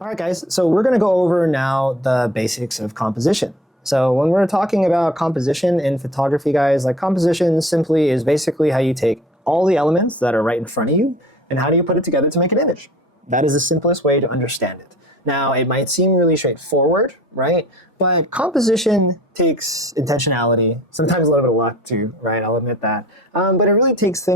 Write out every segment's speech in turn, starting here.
All right, guys, so we're going to go over now the basics of composition. So when we're talking about composition in photography, guys, like composition simply is basically how you take all the elements that are right in front of you and how do you put it together to make an image. That is the simplest way to understand it. Now, it might seem really straightforward, right? But composition takes intentionality, sometimes a little bit of luck too, right? I'll admit that. But it really takes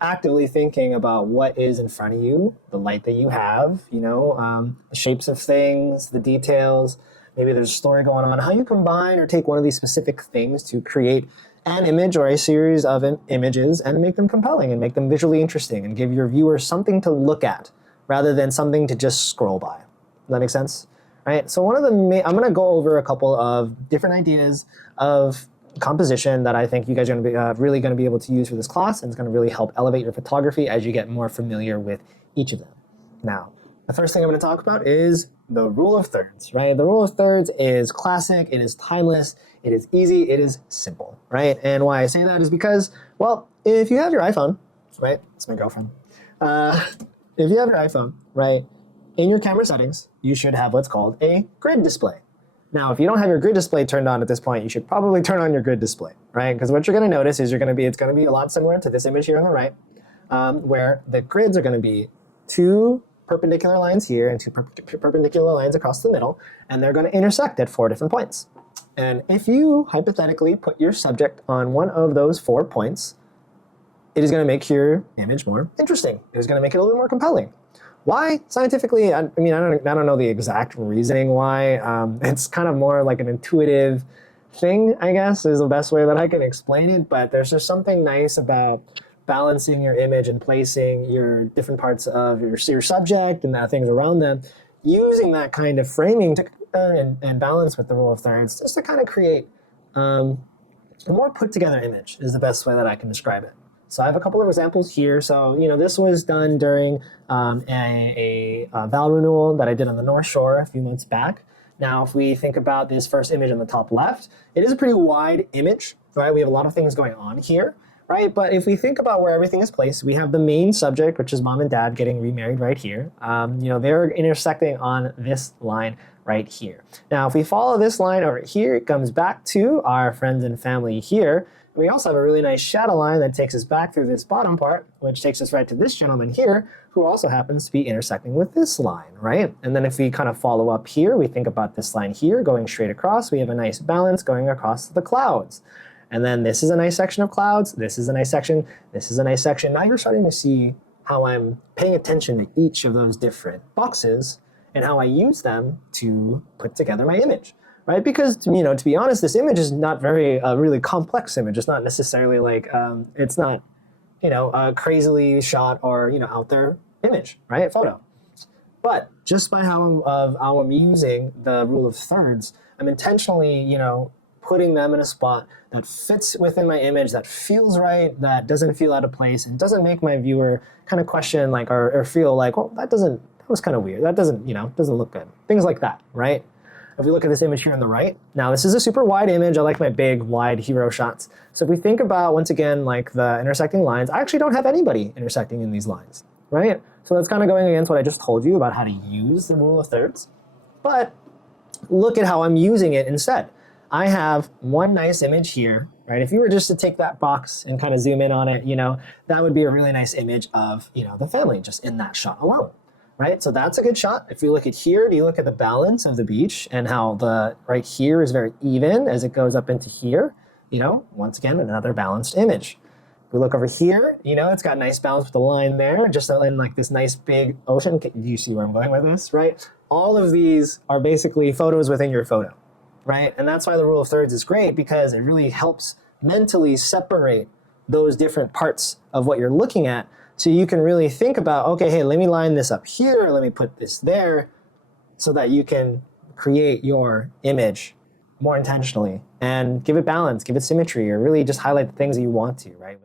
actively thinking about what is in front of you, the light that you have, the shapes of things, the details. Maybe there's a story going on. How you combine or take one of these specific things to create an image or a series of images and make them compelling and make them visually interesting and give your viewers something to look at rather than something to just scroll by. Does that make sense? Right. So I'm going to go over a couple of different ideas of composition that I think you guys are going to be really going to be able to use for this class, and it's going to really help elevate your photography as you get more familiar with each of them. Now, the first thing I'm going to talk about is the rule of thirds, right? The rule of thirds is classic, it is timeless, it is easy, it is simple, right? And why I say that is because, well, if you have your iPhone, right? It's my girlfriend. If you have your iPhone, right, in your camera settings, you should have what's called a grid display. Now, if you don't have your grid display turned on at this point, you should probably turn on your grid display, right? Because what you're going to notice is it's going to be a lot similar to this image here on the right, where the grids are going to be two perpendicular lines here and two perpendicular lines across the middle, and they're going to intersect at 4 different points. And if you hypothetically put your subject on one of those 4 points, it is going to make your image more interesting. It is going to make it a little bit more compelling. Why? Scientifically, I don't know the exact reasoning why. It's kind of more like an intuitive thing, I guess, is the best way that I can explain it. But there's just something nice about balancing your image and placing your different parts of your subject and things around them, using that kind of framing to and balance with the rule of thirds, just to kind of create a more put together image is the best way that I can describe it. So I have a couple of examples here. So, this was done during a Val renewal that I did on the North Shore a few months back. Now, if we think about this first image on the top left, it is a pretty wide image, right? We have a lot of things going on here, right? But if we think about where everything is placed, we have the main subject, which is mom and dad getting remarried right here. They're intersecting on this line right here. Now, if we follow this line over here, it comes back to our friends and family here. We also have a really nice shadow line that takes us back through this bottom part, which takes us right to this gentleman here, who also happens to be intersecting with this line, right? And then if we kind of follow up here, we think about this line here going straight across. We have a nice balance going across the clouds. And then this is a nice section of clouds. This is a nice section. This is a nice section. Now you're starting to see how I'm paying attention to each of those different boxes and how I use them to put together my image. Right, because to be honest, this image is not very really complex image. It's not necessarily like it's not a crazily shot or out there image, right? Photo. But just by how I'm using the rule of thirds, I'm intentionally putting them in a spot that fits within my image, that feels right, that doesn't feel out of place, and doesn't make my viewer kind of question or feel like, well, that was kind of weird. That doesn't look good. Things like that, right? If we look at this image here on the right, now this is a super wide image. I like my big, wide hero shots. So if we think about, once again, like the intersecting lines, I actually don't have anybody intersecting in these lines, right? So that's kind of going against what I just told you about how to use the rule of thirds. But look at how I'm using it instead. I have one nice image here, right? If you were just to take that box and kind of zoom in on it, that would be a really nice image of, the family just in that shot alone. Right, so that's a good shot. If you look at here, do you look at the balance of the beach and how the right here is very even as it goes up into here? Once again, another balanced image. If we look over here, it's got nice balance with the line there, just in like this nice big ocean. Do you see where I'm going with this, right? All of these are basically photos within your photo, right? And that's why the rule of thirds is great, because it really helps mentally separate those different parts of what you're looking at. So you can really think about, okay, hey, let me line this up here, let me put this there, so that you can create your image more intentionally and give it balance, give it symmetry, or really just highlight the things that you want to, right?